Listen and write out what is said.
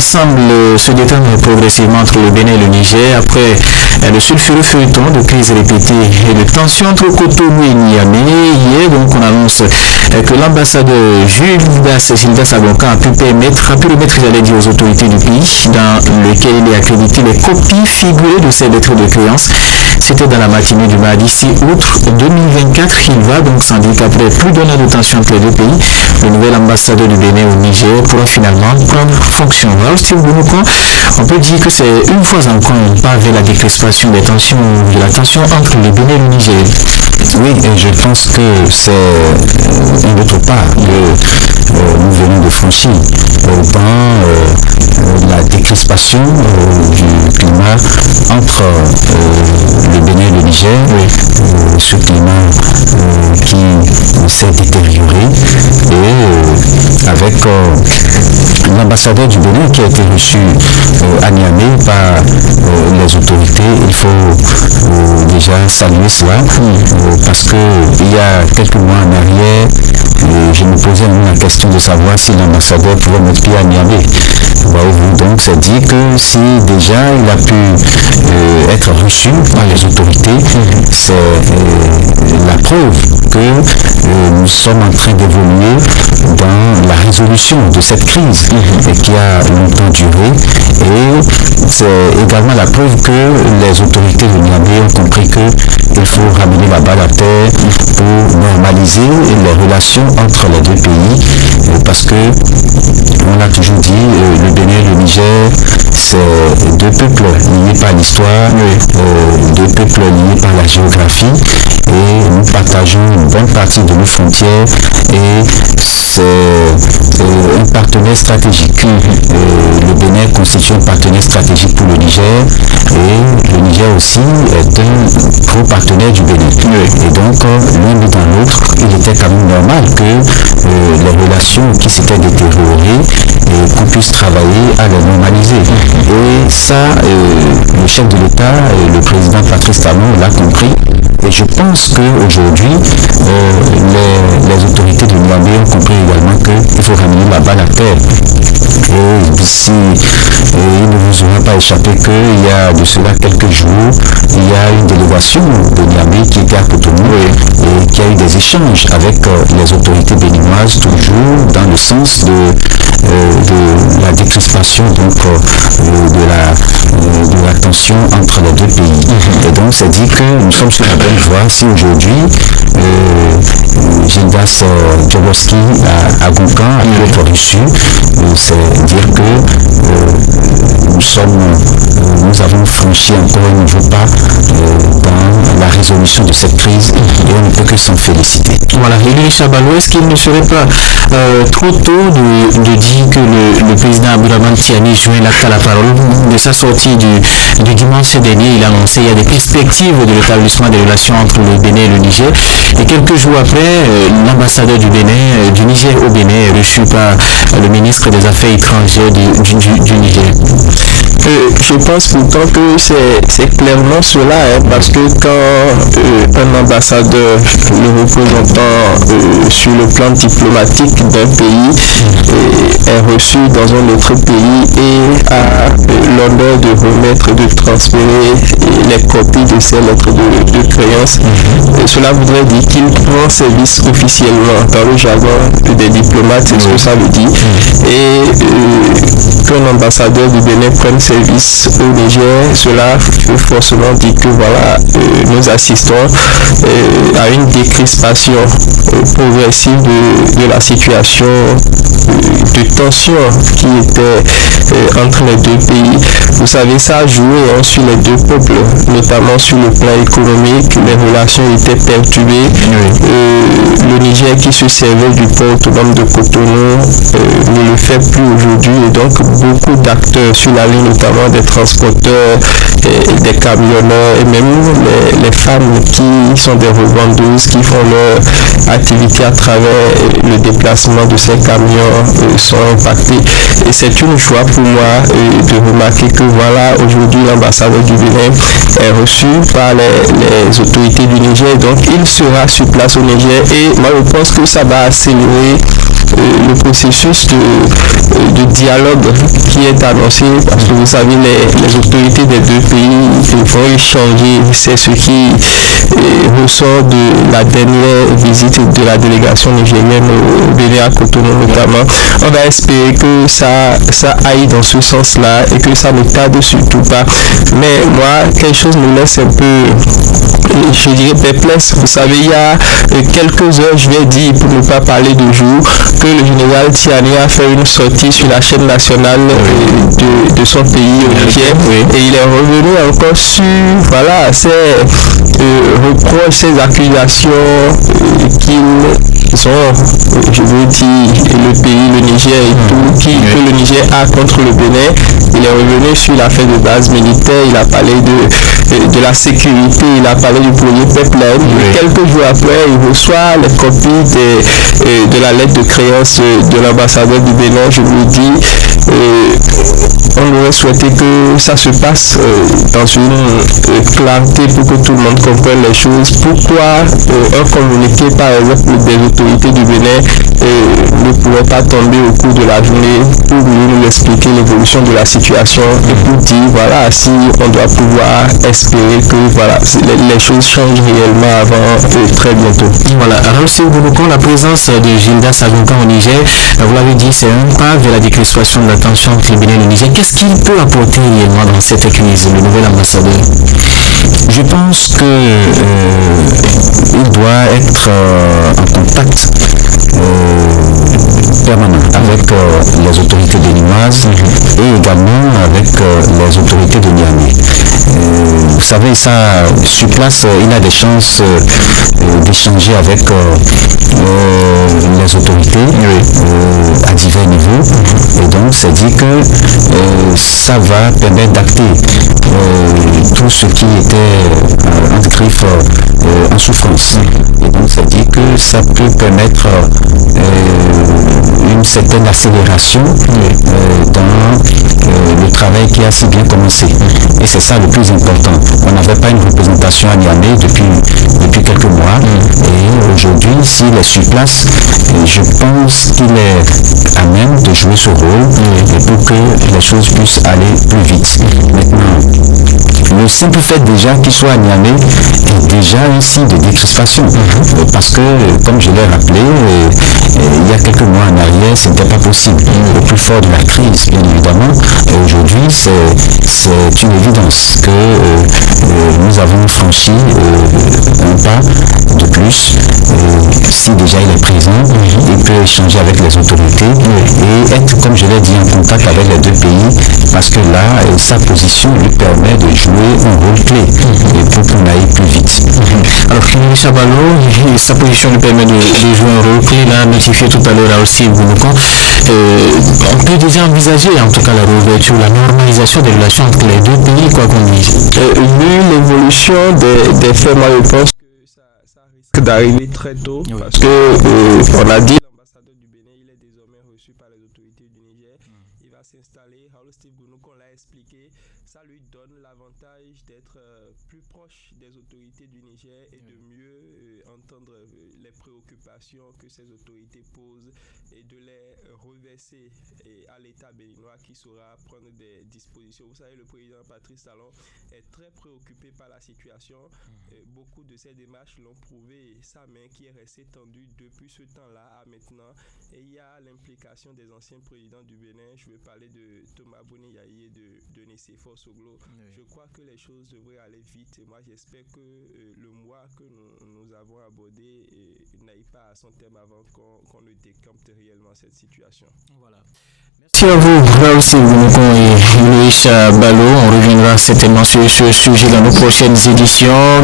semble se détendre progressivement entre le Bénin et le Niger après le sulfureux feuilleton de crises répétées et de tensions entre Cotonou et Niamey. Hier, donc, on annonce que l'ambassadeur Gildas Agoncan a pu remettre, j'allais dire, aux autorités du pays dans lequel il est accrédité les copies figurées de ses lettres de créance. C'était dans la matinée du mardi 6 août 2024. Il va donc sans dire qu'après plus d'un an de tension entre les deux pays, le nouvel ambassadeur du Bénin au Niger pourra finalement prendre fonction. Alors, Steve Bounoukan, on peut dire que c'est une fois encore un pas vers la décrispation des tensions, de la tension entre le Bénin et le Niger. Oui, et je pense que c'est un autre pas que nous venons de franchir dans la décrispation du climat entre le Bénin et le Niger. Ce climat qui s'est détérioré et avec l'ambassadeur du Bénin qui a été reçu à Niamey par les autorités. Il faut déjà saluer cela parce que il y a quelques mois en arrière, je me posais la question de savoir si l'ambassadeur pouvait mettre pied à Niamey. Donc c'est dit que si déjà il a pu être reçu par les autorités, c'est la preuve que nous sommes en train d'évoluer dans la résolution de cette crise qui a longtemps duré, et c'est également la preuve que les autorités de Niamey ont compris qu'il faut ramener la balle à terre pour normaliser les relations entre les deux pays, parce que on a toujours dit le Bénin et le Niger, c'est deux peuples liés par l'histoire, deux peuples liés par la géographie, et nous partageons une bonne partie de nos frontières, et c'est un partenaire stratégique. Le Bénin constitue un partenaire stratégique pour le Niger, et le Niger aussi est un gros partenaire du Bénin. Et donc, l'un dans l'autre, il était quand même normal que les relations qui s'étaient détériorées, qu'on puisse travailler à les normaliser. Et ça, le chef de l'État, le président Patrice Talon l'a compris. Et je pense qu'aujourd'hui, les autorités de Niamey ont compris également qu'il faut ramener la balle à terre. Et si il ne vous aura pas échappé qu'il y a de cela quelques jours, il y a une délégation de Niamey qui était à Cotonou et qui a eu des échanges avec les autorités béninoises, toujours dans le sens de la décrispation, donc de la tension entre les deux pays. Et donc c'est dit que nous sommes sur la bonne voie. Si aujourd'hui Gildas Djoboski à Agoncan a pu être reçu, c'est dire que nous avons franchi encore un nouveau pas dans la résolution de cette crise, et on ne peut que s'en féliciter. Voilà, Élie Chabalou, est-ce qu'il ne serait pas trop tôt de dire que le président Abdourahmane Tiani joint l'acte à la parole de sa sortie du dimanche dernier? Il a annoncé qu'il y a des perspectives de l'établissement des relations entre le Bénin et le Niger, et quelques jours après, l'ambassadeur du Niger au Bénin est reçu par le ministre des Affaires étrangères du Niger. Je pense pourtant que c'est clairement cela, parce que quand un ambassadeur, le représentant sur le plan diplomatique d'un pays est reçu dans un autre pays et a l'honneur de remettre, de transférer les copies de ces lettres de créance, cela voudrait dire qu'il prend service officiellement. Dans le jargon des diplomates, c'est ce que ça veut dire. Et qu'un ambassadeur du Bénin prenne service au Niger, cela veut forcément dire que voilà, nous assistons à une décrispation progressive de la situation de tension qui était entre les deux pays. Vous savez, ça a joué sur les deux peuples, notamment sur le plan économique. Les relations étaient perturbées. Le Niger, qui se servait du port autonome de Cotonou, ne le fait plus aujourd'hui, et donc beaucoup d'acteurs sur la ligne, notamment des transporteurs, des camionneurs, et même les femmes qui sont des revendeuses, qui font leur activité à travers le déplacement de ces camions, sont impactés. Et c'est une joie pour moi de remarquer que voilà, aujourd'hui l'ambassadeur du Bénin est reçu par les autorités du Niger, donc il sera sur place au Niger, et moi je pense que ça va accélérer le processus de dialogue qui est annoncé, parce que vous savez, les autorités des deux pays vont échanger. C'est ce qui ressort de la dernière visite de la délégation nigérienne au Bénin à Cotonou notamment. On va espérer que ça aille dans ce sens-là et que ça ne tarde surtout pas. Mais moi, quelque chose me laisse un peu, je dirais, perplexe. Vous savez, il y a quelques heures, je vais dire, pour ne pas parler de jour, que le général Tiani a fait une sortie sur la chaîne nationale de son pays au Niger, et il est revenu encore sur ces reproches, ces accusations qu'ils ont, je veux dire, le pays, le Niger et tout, que le Niger a contre le Bénin. Il est revenu sur l'affaire de base militaire, il a parlé de la sécurité, il a parlé du premier pipeline. Quelques jours après, il reçoit les copies de la lettre de créance de l'ambassadeur du Bénin. Je lui dis, on aurait souhaité que ça se passe dans une clarté pour que tout le monde comprenne les choses. Pourquoi un communiqué, par exemple, des autorités du Bénin ne pourrait pas tomber au cours de la journée pour nous expliquer l'évolution de la situation et pour dire, voilà, si on doit pouvoir espérer que les choses changent réellement avant très bientôt. Voilà, alors si vous reconnaissez la présence de Gildas Agunkan au Niger, vous l'avez dit, c'est un pas vers la décrispation de la tension entre le Bénin et le Niger. Qu'est-ce qu'il peut apporter réellement dans cette crise, le nouvel ambassadeur? Je pense qu'il doit être en contact permanent avec les autorités béninoises et également avec les autorités de Niamey. Vous savez, ça, sur place, il a des chances d'échanger avec les autorités à divers niveaux. Et donc, c'est dit que ça va permettre d'acter tout ce qui était entre griffes en souffrance. Et donc, c'est dit que ça peut permettre une certaine accélération dans le travail qui a si bien commencé. Et c'est ça le plus important. On n'avait pas une représentation à Niamey depuis quelques mois. Et aujourd'hui, s'il est sur place, je pense qu'il est à même de jouer ce rôle pour que les choses puissent aller plus vite. Maintenant, le simple fait déjà qu'il soit à Niamey est déjà un signe de décrispation. Parce que, comme je l'ai rappelé, il y a quelques mois en arrière, ce n'était pas possible. Au plus fort de la crise, bien évidemment. Et aujourd'hui, c'est une évidence que nous avons franchi un pas de plus. Si déjà il est présent, il peut échanger avec les autorités et être, comme je l'ai dit, en contact avec les deux pays, parce que là, sa position lui permet de jouer un rôle clé pour qu'on aille plus vite. Alors, Kennedy Chabalo, sa position lui permet de jouer un rôle clé, l'a notifié tout à l'heure aussi, on peut déjà envisager en tout cas la réouverture, la normalisation des relations entre les deux pays, quoi qu'on dise. Vu l'évolution des faits, moi je pense que ça risque d'arriver très tôt, parce que on a dit l'ambassadeur du Bénin, il est désormais reçu par les autorités du Niger. Il va s'installer. Raoul Steve Gounoukon l'a expliqué, ça lui donne l'avantage d'être plus proche des autorités du Niger et de mieux entendre les préoccupations que ces autorités posent et de les reverser à l'État béninois qui saura prendre des dispositions. Vous savez, le président Patrice Talon est très préoccupé par la situation. Beaucoup de ces démarches l'ont prouvé, sa main qui est restée tendue depuis ce temps-là à maintenant. Et il y a l'implication des anciens présidents du Bénin. Je veux parler de Thomas Boni Yaye et de Nicéphore Soglo. Je crois que les choses devraient aller vite. Et moi, j'espère que le mois que nous avons abordé n'aille pas à son terme avant qu'on ne décampe réellement cette situation. Voilà. Merci à vous, Raoul Gounoukon et Louis Chabalo. On reviendra certainement sur ce sujet dans nos prochaines éditions.